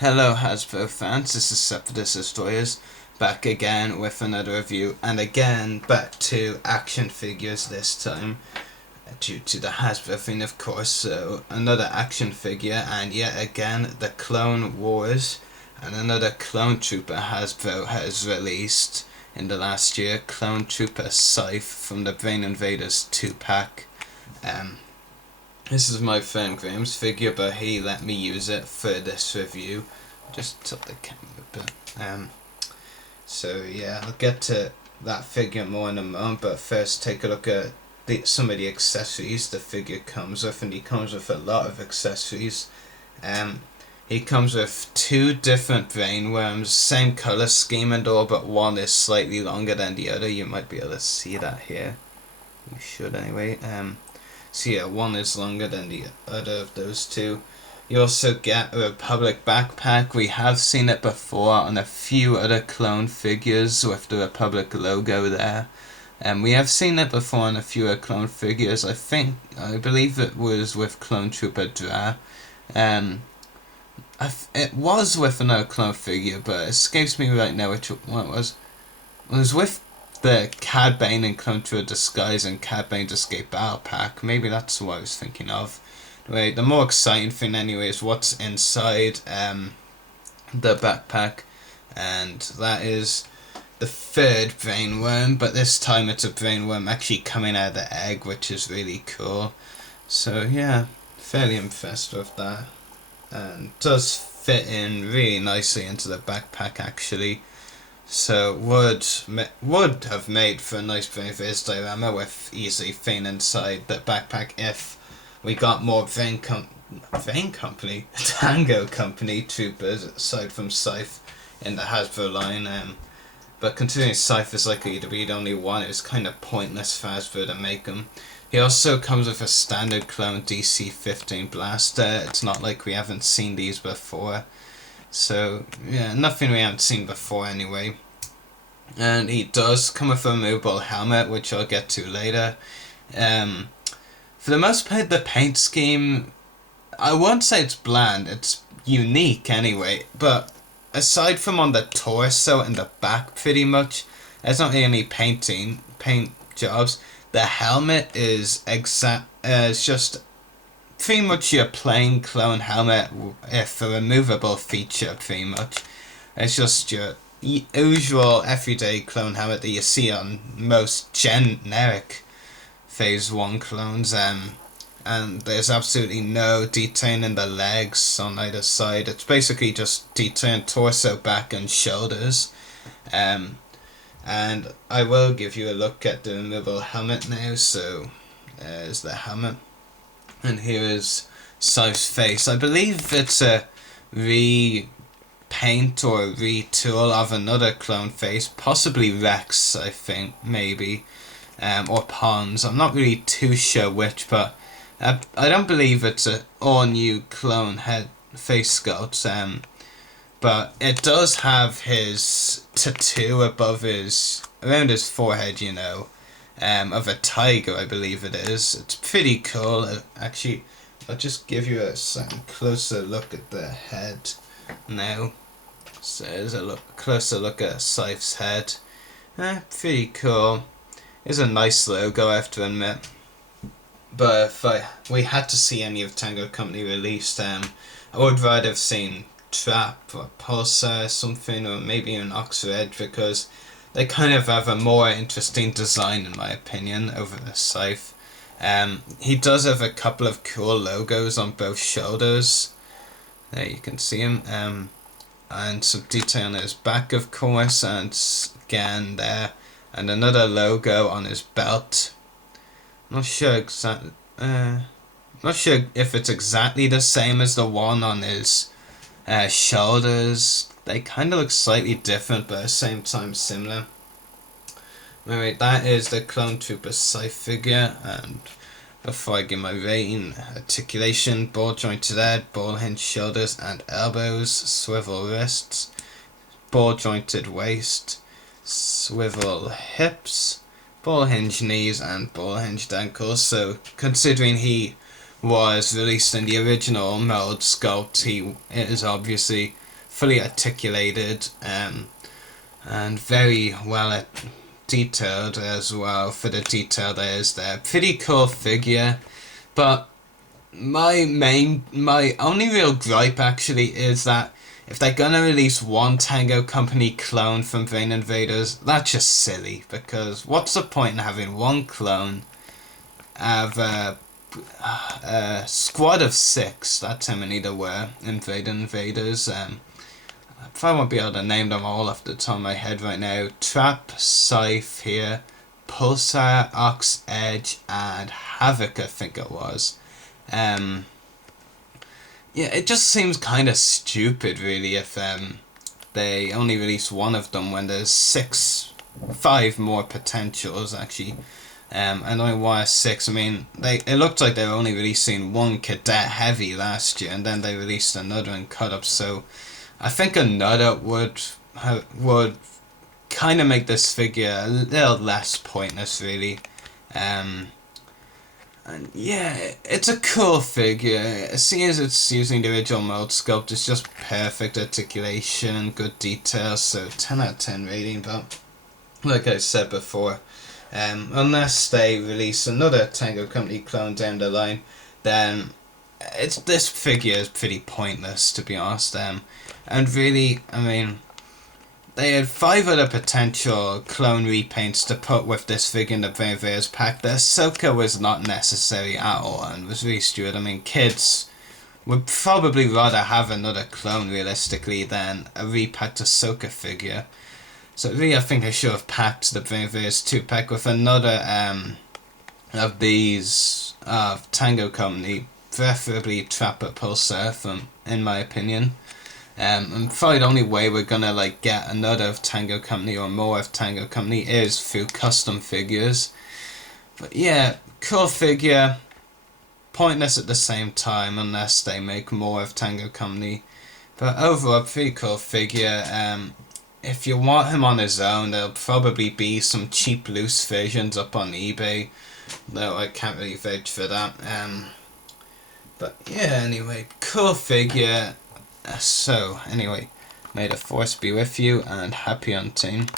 Hello Hasbro fans, this is Scythe Destroyers, back again with another review, and again back to action figures this time, due to the Hasbro thing of course. So another action figure, and yet again the Clone Wars, and another Clone Trooper Hasbro has released in the last year, Clone Trooper Scythe from the Brain Invaders 2-pack. This is my friend Graham's figure, but he let me use it for this review. Just tilt the camera a bit. So yeah, I'll get to that figure more in a moment, but first take a look at some of the accessories the figure comes with, and he comes with a lot of accessories. He comes with two different brain worms, same colour scheme and all, but one is slightly longer than the other. You might be able to see that here. You should anyway. So yeah, one is longer than the other of those two. You also get a Republic backpack. We have seen it before on a few other clone figures with the Republic logo there. We have seen it before on a few other clone figures. I believe it was with Clone Trooper Dra. It was with another clone figure, but it escapes me right now which one it was. It was with the Cad Bane and Clone Trooper Disguise and Cad Bane's Escape Battle Pack. Maybe that's what I was thinking of. Anyway, the more exciting thing anyway is what's inside the backpack, and that is the third brain worm, but this time it's a brain worm actually coming out of the egg, which is really cool. So yeah, fairly impressed with that, and does fit in really nicely into the backpack actually. So would have made for a nice Brain Invaders diorama with easily Fane inside the backpack if we got more Tango Company troopers aside from Scythe in the Hasbro line. But considering Scythe is likely to be the only one, it was kind of pointless for Hasbro to make him. He also comes with a standard clone DC-15 blaster. It's not like we haven't seen these before. So yeah, nothing we haven't seen before anyway. And he does come with a removable helmet, which I'll get to later. For the most part, the paint scheme, I won't say it's bland, it's unique anyway, but aside from on the torso and the back pretty much, there's not really any paint jobs. The helmet is it's just pretty much your plain clone helmet with a removable feature pretty much. It's just your usual everyday clone helmet that you see on most generic Phase 1 clones, and there's absolutely no detailing in the legs on either side. It's basically just detailing torso, back and shoulders. And I will give you a look at the removable helmet now. So there's the helmet, and here is Scythe's face. I believe it's a repaint or retool of another clone face, possibly Rex, I think, maybe, or Pons. I'm not really too sure which, but I don't believe it's a all new clone head face sculpt. But it does have his tattoo around his forehead, you know, of a tiger, I believe it is. It's pretty cool. Actually, I'll just give you a second closer look at the head now. So there's a closer look at Scythe's head. Pretty cool. It's a nice logo, I have to admit. But if we had to see any of Tango Company released, I would rather have seen Trap or Pulsar or something, or maybe an Oxford, because they kind of have a more interesting design in my opinion over the Scythe. He does have a couple of cool logos on both shoulders. There you can see him. And some detail on his back of course, and again there, and another logo on his belt. Not sure if it's exactly the same as the one on his shoulders. They kind of look slightly different, but at the same time similar. Anyway, that is the Clone Trooper Scythe figure, and before I give my rating: articulation, ball jointed head, ball hinge shoulders and elbows, swivel wrists, ball jointed waist, swivel hips, ball hinge knees and ball hinged ankles. So considering he was released in the original mold sculpt, it is obviously fully articulated, and very well detailed as well, for the detail there is there. Pretty cool figure, but my only real gripe actually is that if they're gonna release one Tango Company clone from Vein Invaders, that's just silly, because what's the point in having one clone of a squad of 6, that's how many there were in Vein Invaders. If I won't be able to name them all off the top of my head right now. Trap, Scythe here, Pulsar, Ox Edge, and Havoc, I think it was. Yeah, it just seems kind of stupid, really, if they only release one of them when there's 5 more potentials, actually. And only one 6. I mean, it looked like they were only releasing one Cadet Heavy last year, and then they released another in cut up. So I think another would kind of make this figure a little less pointless, really. And yeah, it's a cool figure. Seeing as it's using the original mold sculpt, it's just perfect articulation, good detail, so 10 out of 10 rating. But like I said before, unless they release another Tango Company clone down the line, then this figure is pretty pointless, to be honest. And really, I mean, they had 5 other potential clone repaints to put with this figure in the Vein Invaders pack. The Ahsoka was not necessary at all and was really stupid. I mean, kids would probably rather have another clone, realistically, than a repacked Ahsoka figure. So really, I think I should have packed the Vein Invaders 2-pack with another of these Tango Company, preferably Trapper Pulsar, in my opinion. And probably the only way we're gonna get another of Tango Company or more of Tango Company is through custom figures. But yeah, cool figure, pointless at the same time unless they make more of Tango Company. But overall, pretty cool figure. If you want him on his own, there'll probably be some cheap loose versions up on eBay, though I can't really vouch for that. But yeah, anyway, cool figure. So, anyway, may the force be with you, and happy hunting.